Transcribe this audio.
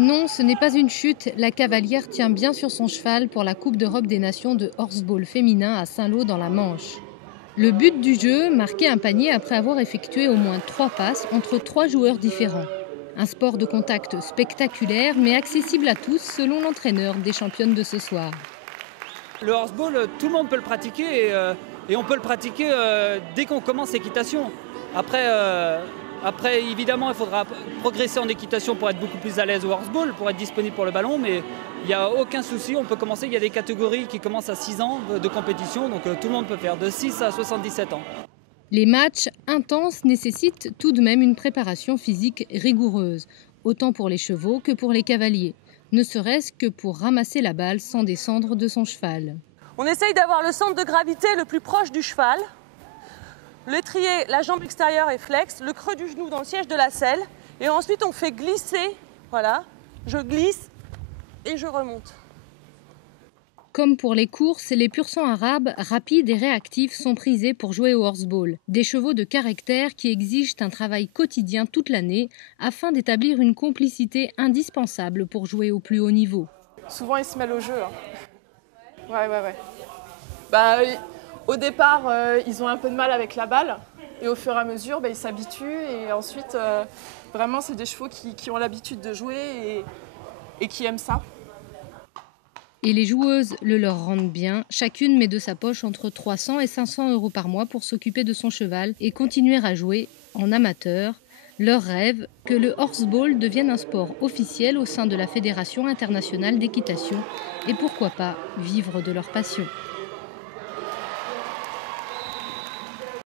Non, ce n'est pas une chute. La cavalière tient bien sur son cheval pour la Coupe d'Europe des Nations de horseball féminin à Saint-Lô dans la Manche. Le but du jeu, marquer un panier après avoir effectué au moins 3 passes entre 3 joueurs différents. Un sport de contact spectaculaire mais accessible à tous selon l'entraîneur des championnes de ce soir. Le horseball, tout le monde peut le pratiquer et on peut le pratiquer dès qu'on commence l'équitation. Après, évidemment, il faudra progresser en équitation pour être beaucoup plus à l'aise au horseball, pour être disponible pour le ballon, mais il n'y a aucun souci, on peut commencer. Il y a des catégories qui commencent à 6 ans de compétition, donc tout le monde peut faire, de 6 à 77 ans. Les matchs intenses nécessitent tout de même une préparation physique rigoureuse, autant pour les chevaux que pour les cavaliers, ne serait-ce que pour ramasser la balle sans descendre de son cheval. On essaye d'avoir le centre de gravité le plus proche du cheval. L'étrier, la jambe extérieure est flex, le creux du genou dans le siège de la selle. Et ensuite, on fait glisser. Voilà, je glisse et je remonte. Comme pour les courses, les pur-sang arabes, rapides et réactifs, sont prisés pour jouer au horseball. Des chevaux de caractère qui exigent un travail quotidien toute l'année afin d'établir une complicité indispensable pour jouer au plus haut niveau. Souvent, ils se mêlent au jeu. Ouais. Au départ, ils ont un peu de mal avec la balle. Et au fur et à mesure, ils s'habituent. Et ensuite, vraiment, c'est des chevaux qui ont l'habitude de jouer et qui aiment ça. Et les joueuses le leur rendent bien. Chacune met de sa poche entre 300 et 500 € par mois pour s'occuper de son cheval et continuer à jouer en amateur. Leur rêve, que le horseball devienne un sport officiel au sein de la Fédération internationale d'équitation et pourquoi pas vivre de leur passion.